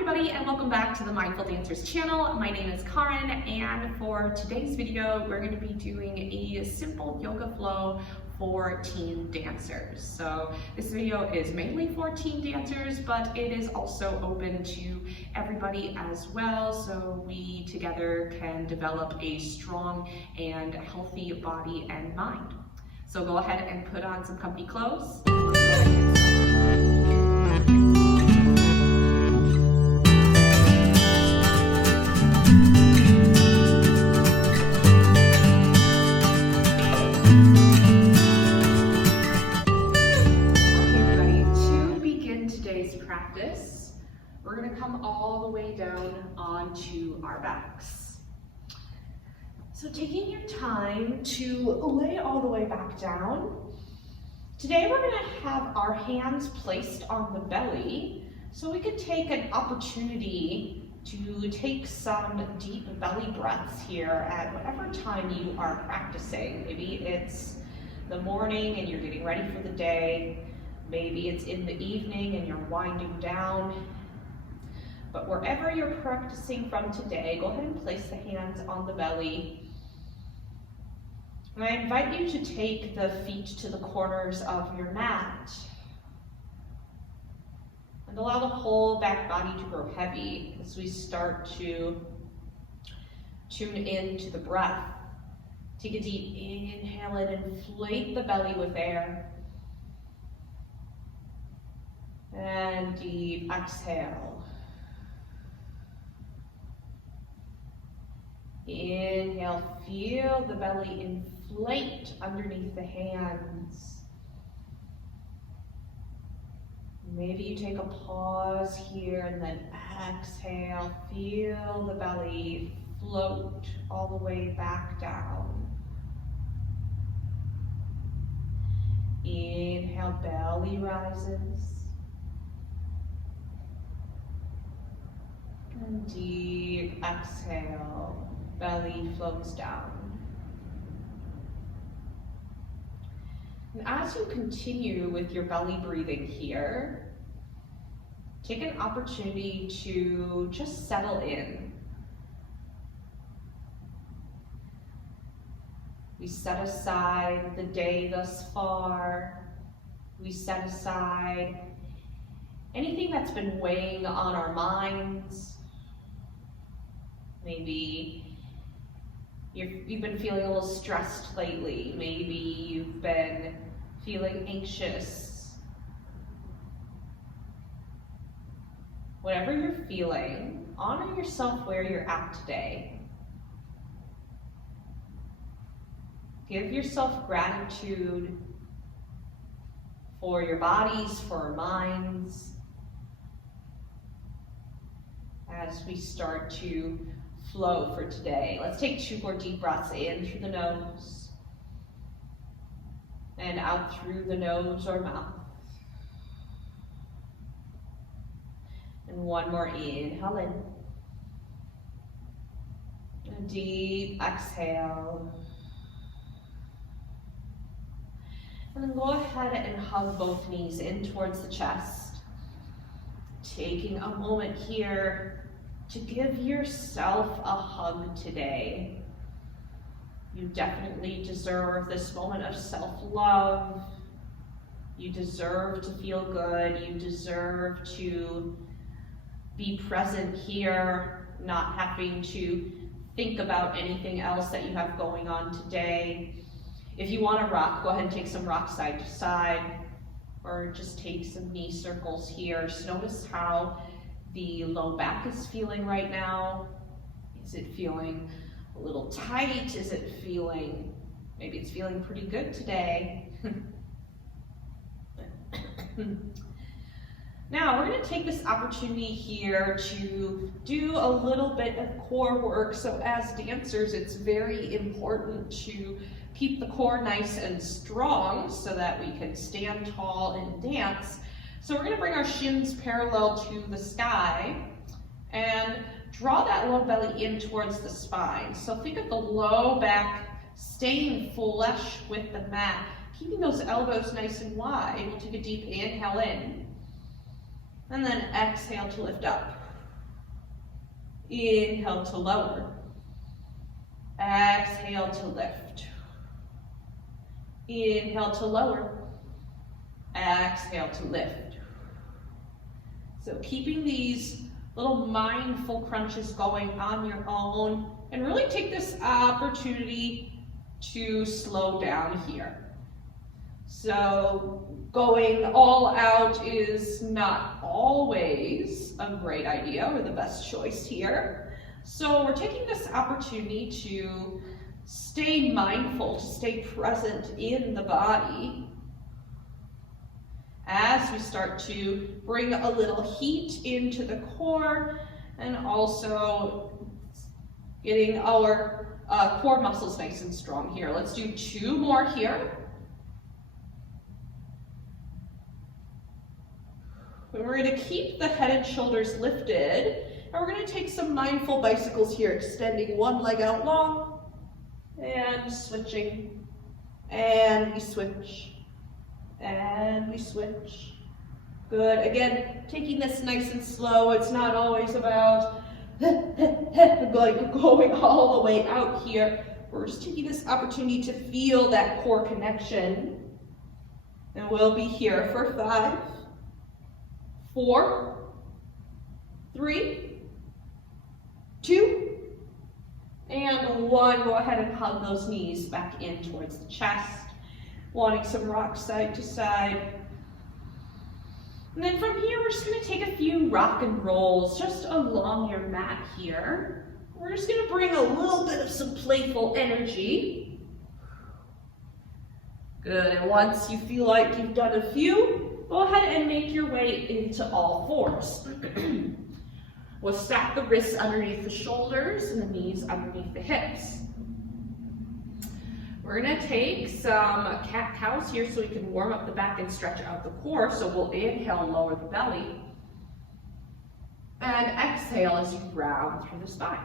everybody, and welcome back to the Mindful Dancers channel. My name is Karen, and for today's video we're going to be doing a simple yoga flow for teen dancers. So this video is mainly for teen dancers, but it is also open to everybody as well, so we together can develop a strong and healthy body and mind. So go ahead and put on some comfy clothes. Practice, we're going to come all the way down onto our backs. So taking your time to lay all the way back down. Today we're going to have our hands placed on the belly, so we could take an opportunity to take some deep belly breaths here at whatever time you are practicing. Maybe it's the morning and you're getting ready for the day. Maybe it's in the evening and you're winding down. But wherever you're practicing from today, go ahead and place the hands on the belly. And I invite you to take the feet to the corners of your mat. And allow the whole back body to grow heavy as we start to tune into the breath. Take a deep inhale in and inflate the belly with air. And deep exhale. Inhale, feel the belly inflate underneath the hands. Maybe you take a pause here and then exhale, feel the belly float all the way back down. Inhale, belly rises. And deep exhale, belly floats down. And as you continue with your belly breathing here, take an opportunity to just settle in. We set aside the day thus far. We set aside anything that's been weighing on our minds. Maybe you've been feeling a little stressed lately. Maybe you've been feeling anxious. Whatever you're feeling, honor yourself where you're at today. Give yourself gratitude for your bodies, for our minds, as we start to flow for today. Let's take 2 more deep breaths in through the nose and out through the nose or mouth. And 1 more inhale in. And deep exhale. And then go ahead and hug both knees in towards the chest. Taking a moment here to give yourself a hug today. You definitely deserve this moment of self-love. You deserve to feel good. You deserve to be present here, not having to think about anything else that you have going on today. If you want to rock, go ahead and take some rock side to side, or just take some knee circles here. Just notice how the low back is feeling right now. Is it feeling a little tight? Is it feeling, maybe it's feeling pretty good today. Now, we're going to take this opportunity here to do a little bit of core work. So as dancers, it's very important to keep the core nice and strong so that we can stand tall and dance. So we're going to bring our shins parallel to the sky and draw that low belly in towards the spine. So think of the low back staying flush with the mat, keeping those elbows nice and wide. We'll take a deep inhale in, and then exhale to lift up. Inhale to lower. Exhale to lift. Inhale to lower. Exhale to lift. So keeping these little mindful crunches going on your own, and really take this opportunity to slow down here. So going all out is not always a great idea or the best choice here. So we're taking this opportunity to stay mindful, to stay present in the body as we start to bring a little heat into the core and also getting our core muscles nice and strong here. Let's do 2 more here. And we're going to keep the head and shoulders lifted, and we're going to take some mindful bicycles here, extending one leg out long, and switching, and we switch, and we switch. Good. Again, taking this nice and slow. It's not always about going all the way out here. We're just taking this opportunity to feel that core connection. And we'll be here for 5, 4, 3, 2, and 1. Go ahead and hug those knees back in towards the chest, wanting some rock side to side. And then from here, we're just going to take a few rock and rolls just along your mat here. We're just going to bring a little bit of some playful energy. Good, and once you feel like you've done a few, go ahead and make your way into all fours. We'll stack the wrists underneath the shoulders and the knees underneath the hips. We're going to take some cat-cows here so we can warm up the back and stretch out the core. So we'll inhale, lower the belly. And exhale as you round through the spine.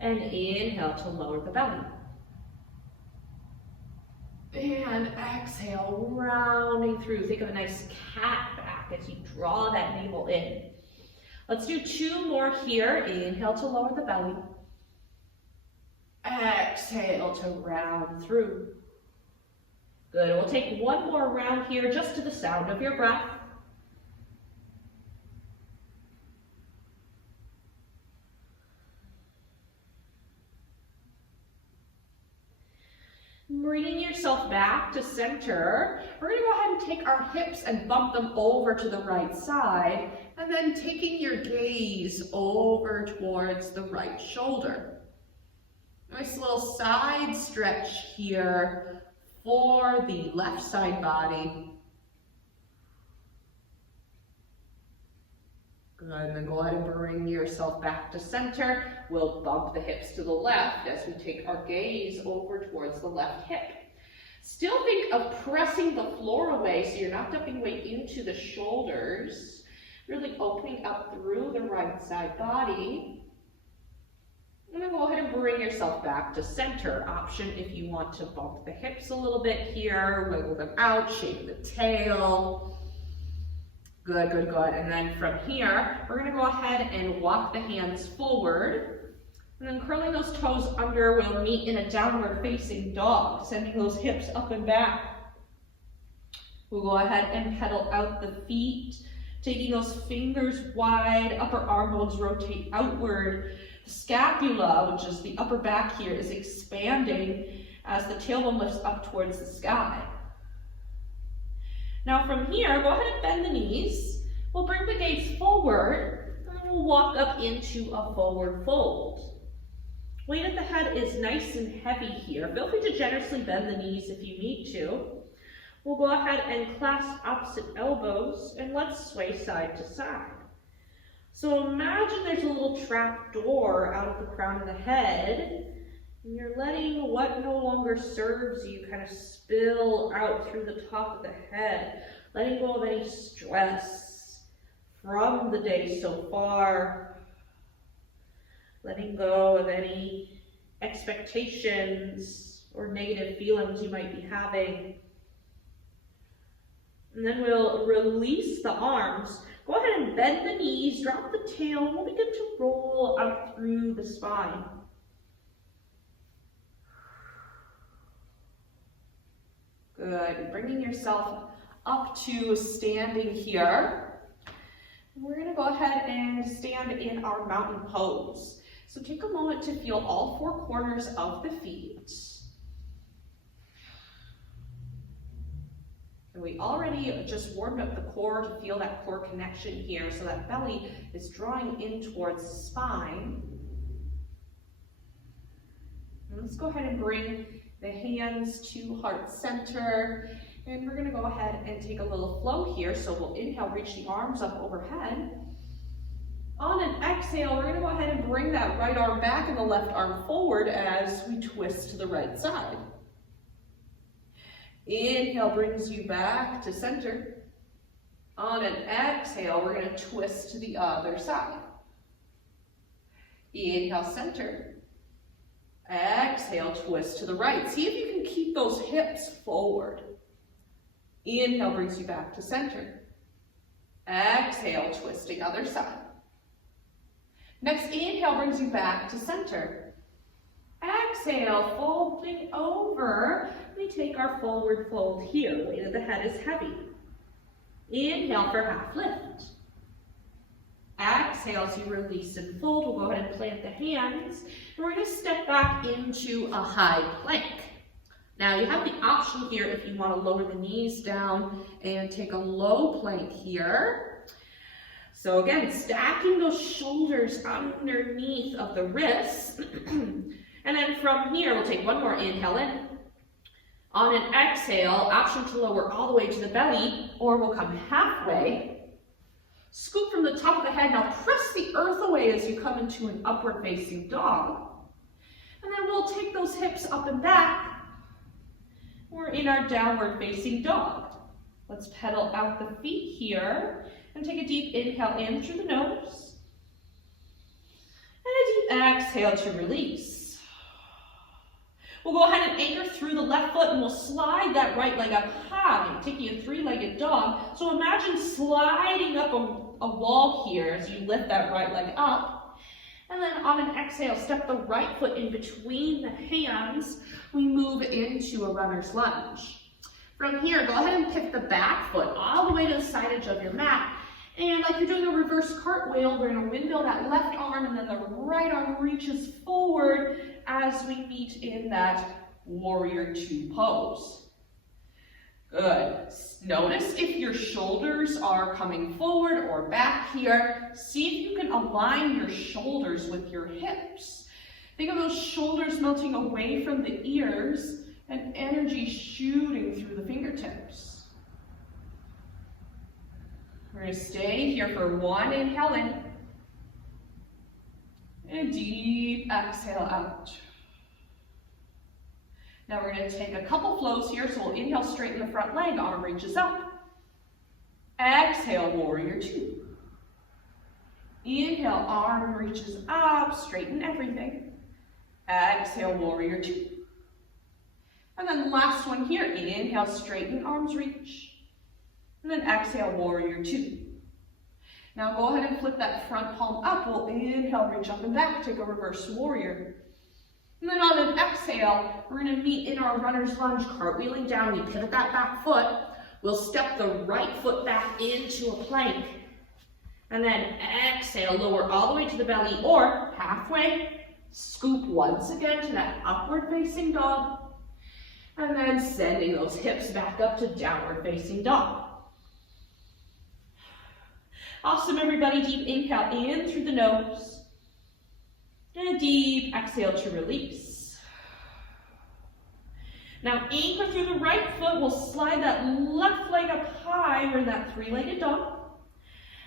And inhale to lower the belly. And exhale, rounding through. Think of a nice cat back as you draw that navel in. Let's do 2 more here. Inhale to lower the belly. Exhale to round through. Good. We'll take 1 more round here just to the sound of your breath. Bringing yourself back to center, we're going to go ahead and take our hips and bump them over to the right side, and then taking your gaze over towards the right shoulder. Nice little side stretch here for the left side body. Good, and then go ahead and bring yourself back to center. We'll bump the hips to the left as we take our gaze over towards the left hip. Still think of pressing the floor away so you're not dumping weight into the shoulders. Really opening up through the right side body. And then go ahead and bring yourself back to center. Option if you want to bump the hips a little bit here, wiggle them out, shake the tail. Good, good, good. And then from here, we're going to go ahead and walk the hands forward. And then curling those toes under, we'll meet in a downward facing dog, sending those hips up and back. We'll go ahead and pedal out the feet, taking those fingers wide, upper arm bones rotate outward. The scapula, which is the upper back here, is expanding as the tailbone lifts up towards the sky. Now from here, go ahead and bend the knees. We'll bring the gaze forward, and then we'll walk up into a forward fold. Weight at the head is nice and heavy here. Feel free to generously bend the knees if you need to. We'll go ahead and clasp opposite elbows, and let's sway side to side. So imagine there's a little trap door out of the crown of the head, and you're letting what no longer serves you kind of spill out through the top of the head, letting go of any stress from the day so far, letting go of any expectations or negative feelings you might be having. And then we'll release the arms. Go ahead and bend the knees, drop the tail, we'll begin to roll up through the spine. Good, bringing yourself up to standing here. We're gonna go ahead and stand in our mountain pose. So take a moment to feel all four corners of the feet. And we already just warmed up the core to feel that core connection here, so that belly is drawing in towards the spine. And let's go ahead and bring the hands to heart center. And we're gonna go ahead and take a little flow here. So we'll inhale, reach the arms up overhead. On an exhale, we're gonna go ahead and bring that right arm back and the left arm forward as we twist to the right side. Inhale brings you back to center. On an exhale, we're gonna twist to the other side. Inhale, center. Exhale, twist to the right. See if you can keep those hips forward. Inhale brings you back to center. Exhale, twisting other side. Next inhale brings you back to center. Exhale, folding over. We take our forward fold here. Weight of the head is heavy. Inhale for half lift. Exhale as you release and fold. We'll go ahead and plant the hands. And we're going to step back into a high plank. Now you have the option here if you want to lower the knees down and take a low plank here. So again, stacking those shoulders underneath of the wrists. And then from here, we'll take one more inhale in. On an exhale, option to lower all the way to the belly, or we'll come halfway. Scoop from the top of the head. Now press the earth away as you come into an upward facing dog. And then we'll take those hips up and back. We're in our downward facing dog. Let's pedal out the feet here and take a deep inhale in through the nose. And a deep exhale to release. We'll go ahead and anchor through the left foot and we'll slide that right leg up high, taking a three-legged dog. So imagine sliding up a wall here as you lift that right leg up. And then on an exhale, step the right foot in between the hands. We move into a runner's lunge. From here, go ahead and pick the back foot all the way to the side edge of your mat. And like you're doing a reverse cartwheel, we're gonna windmill that left arm and then the right arm reaches forward as we meet in that warrior two pose. Good. Notice if your shoulders are coming forward or back here. See if you can align your shoulders with your hips. Think of those shoulders melting away from the ears and energy shooting through the fingertips. We're going to stay here for one inhale in and a deep exhale out. Now we're going to take a couple flows here, so we'll inhale, straighten the front leg, arm reaches up. Exhale, warrior two. Inhale, arm reaches up, straighten everything. Exhale, warrior two. And then last one here, inhale, straighten, arms reach. And then exhale, warrior two. Now go ahead and flip that front palm up. We'll inhale, reach up and back, take a reverse warrior. And then on an exhale, we're going to meet in our runner's lunge, cartwheeling down. We pivot that back foot. We'll step the right foot back into a plank. And then exhale, lower all the way to the belly or halfway. Scoop once again to that upward facing dog. And then sending those hips back up to downward facing dog. Awesome, everybody. Deep inhale in through the nose. And a deep exhale to release. Now anchor through the right foot. We'll slide that left leg up high. We're in that three-legged dog.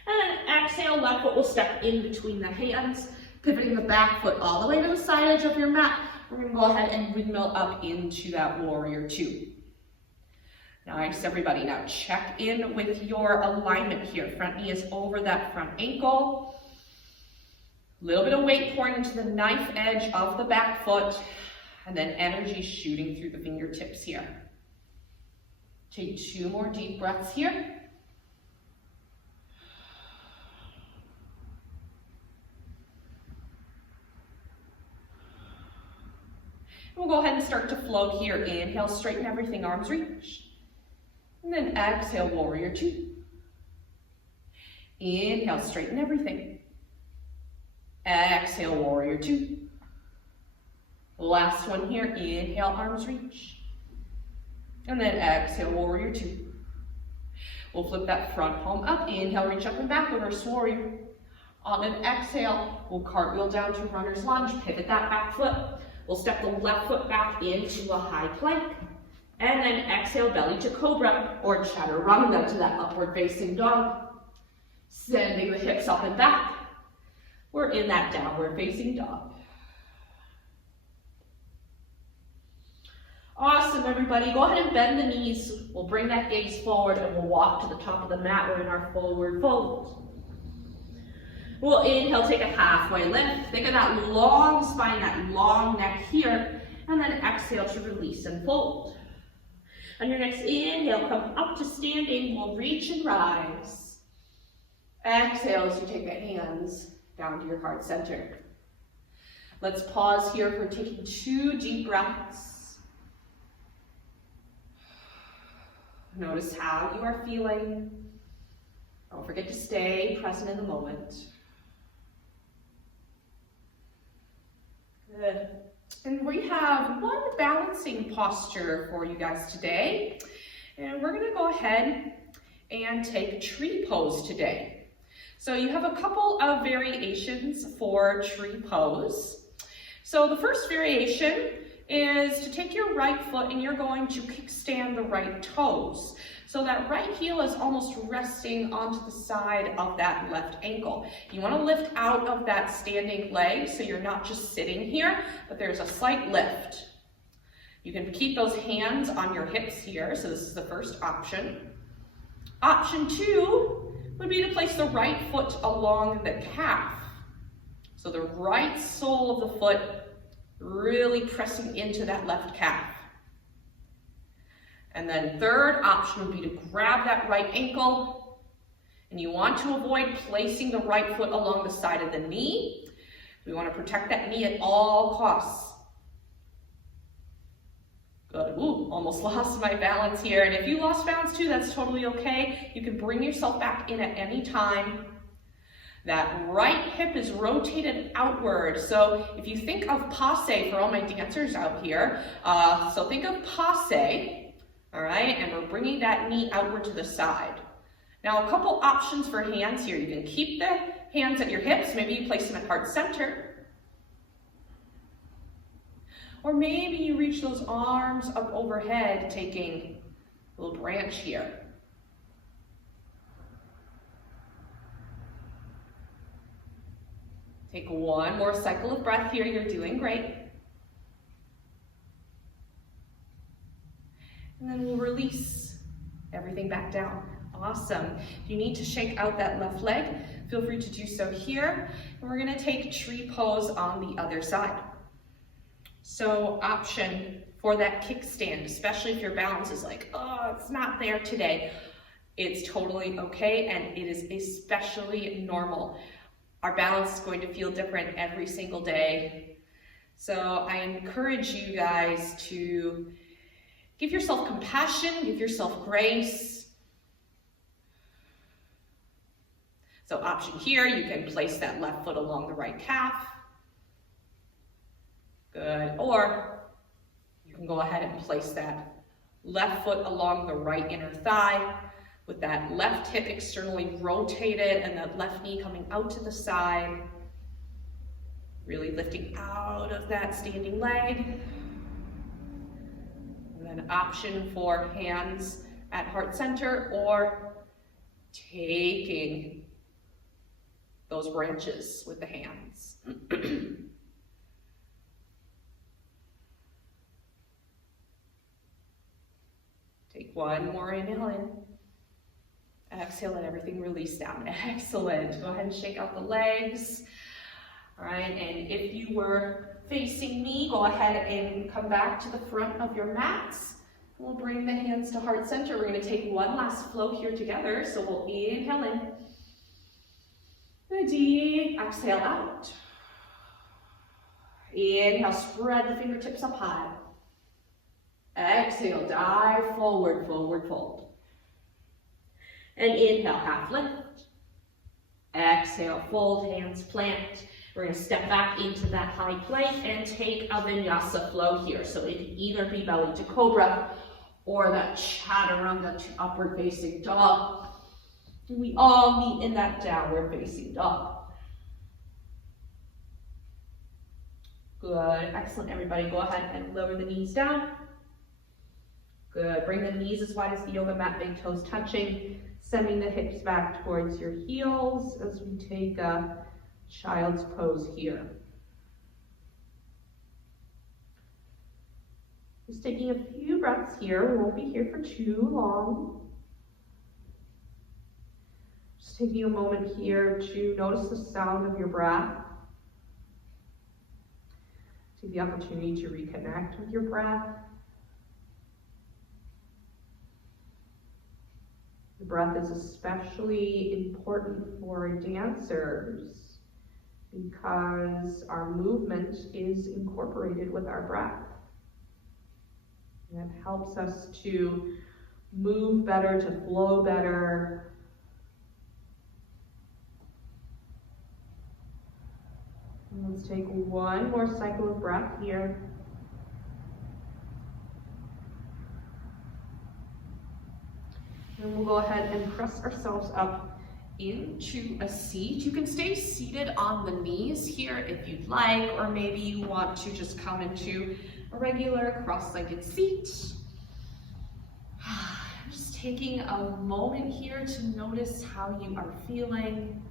And then exhale, left foot will step in between the hands, pivoting the back foot all the way to the side edge of your mat. We're going to go ahead and windmill up into that warrior two. Nice, everybody. Now check in with your alignment here. Front knee is over that front ankle. A little bit of weight pouring into the knife edge of the back foot, and then energy shooting through the fingertips here. Take two more deep breaths here. We'll go ahead and start to float here. Inhale, straighten everything, arms reach. And then exhale, warrior two. Inhale, straighten everything. Exhale, warrior two. Last one here, inhale, arms reach. And then exhale, warrior two. We'll flip that front palm up. Inhale, reach up and back, reverse warrior. On an exhale, we'll cartwheel down to runner's lunge, pivot that back foot. We'll step the left foot back into a high plank. And then exhale, belly to cobra or chaturanga to that upward facing dog. Sending the hips up and back. We're in that downward facing dog. Awesome, everybody. Go ahead and bend the knees. We'll bring that gaze forward and we'll walk to the top of the mat. We're in our forward fold. We'll inhale, take a halfway lift. Think of that long spine, that long neck here. And then exhale to release and fold. On your next inhale, come up to standing. We'll reach and rise. Exhale as you take the hands down to your heart center. Let's pause here for taking 2 deep breaths. Notice how you are feeling. Don't forget to stay present in the moment. Good. And we have one balancing posture for you guys today. And we're gonna go ahead and take tree pose today. So you have a couple of variations for tree pose. So the first variation is to take your right foot and you're going to kickstand the right toes. So that right heel is almost resting onto the side of that left ankle. You want to lift out of that standing leg so you're not just sitting here, but there's a slight lift. You can keep those hands on your hips here, so this is the first option. Option 2 would be to place the right foot along the calf. So the right sole of the foot really pressing into that left calf. And then third option would be to grab that right ankle, and you want to avoid placing the right foot along the side of the knee. We want to protect that knee at all costs. Good. Ooh, almost lost my balance here. And if you lost balance too, that's totally okay. You can bring yourself back in at any time. That right hip is rotated outward. So if you think of passe for all my dancers out here, so think of passe, all right? And we're bringing that knee outward to the side. Now a couple options for hands here. You can keep the hands at your hips. Maybe you place them at heart center. Or maybe you reach those arms up overhead, taking a little branch here. Take one more cycle of breath here. You're doing great. And then we'll release everything back down. Awesome. If you need to shake out that left leg, feel free to do so here. And we're going to take tree pose on the other side. So option for that kickstand, especially if your balance is like, oh, it's not there today. It's totally okay, and it is especially normal. Our balance is going to feel different every single day. So I encourage you guys to give yourself compassion, give yourself grace. So option here, you can place that left foot along the right calf. Good. Or you can go ahead and place that left foot along the right inner thigh with that left hip externally rotated and that left knee coming out to the side. Really lifting out of that standing leg. And then option for hands at heart center or taking those branches with the hands. Take one more inhale in. Exhale, let everything release down. Excellent. Go ahead and shake out the legs. All right, and if you were facing me, go ahead and come back to the front of your mats. We'll bring the hands to heart center. We're going to take one last flow here together. So we'll inhale in. A deep exhale out. Inhale, spread the fingertips up high. Exhale, dive forward, forward fold. And inhale, half lift. Exhale, fold, hands plant. We're going to step back into that high plank and take a vinyasa flow here. So it can either be belly to cobra or that chaturanga to upward facing dog. We all meet in that downward facing dog. Good, excellent everybody. Go ahead and lower the knees down. Good, bring the knees as wide as the yoga mat, big toes touching, sending the hips back towards your heels as we take a child's pose here. Just taking a few breaths here. We won't be here for too long. Just taking a moment here to notice the sound of your breath. Take the opportunity to reconnect with your breath. The breath is especially important for dancers because our movement is incorporated with our breath. And it helps us to move better, to flow better. And let's take one more cycle of breath here. And we'll go ahead and press ourselves up into a seat. You can stay seated on the knees here if you'd like, or maybe you want to just come into a regular cross-legged seat. Just taking a moment here to notice how you are feeling.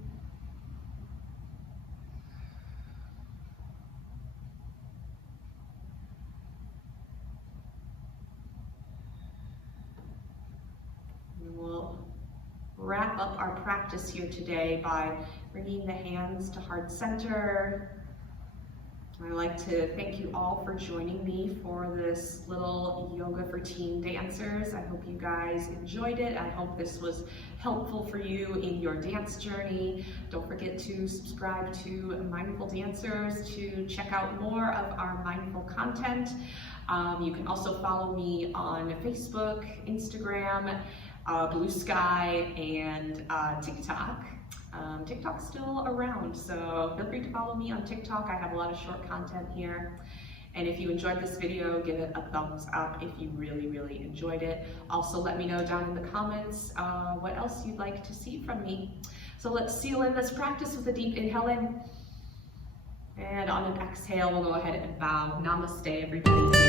Wrap up our practice here today by bringing the hands to heart center. I'd like to thank you all for joining me for this little yoga for teen dancers. I hope you guys enjoyed it. I hope this was helpful for you in your dance journey. Don't forget to subscribe to Mindful Dancers to check out more of our mindful content. You can also follow me on Facebook, Instagram, Blue Sky, and TikTok. TikTok's still around, so feel free to follow me on TikTok. I have a lot of short content here. And if you enjoyed this video, give it a thumbs up if you really, really enjoyed it. Also, let me know down in the comments what else you'd like to see from me. So let's seal in this practice with a deep inhale in. And on an exhale, we'll go ahead and bow. Namaste, everybody.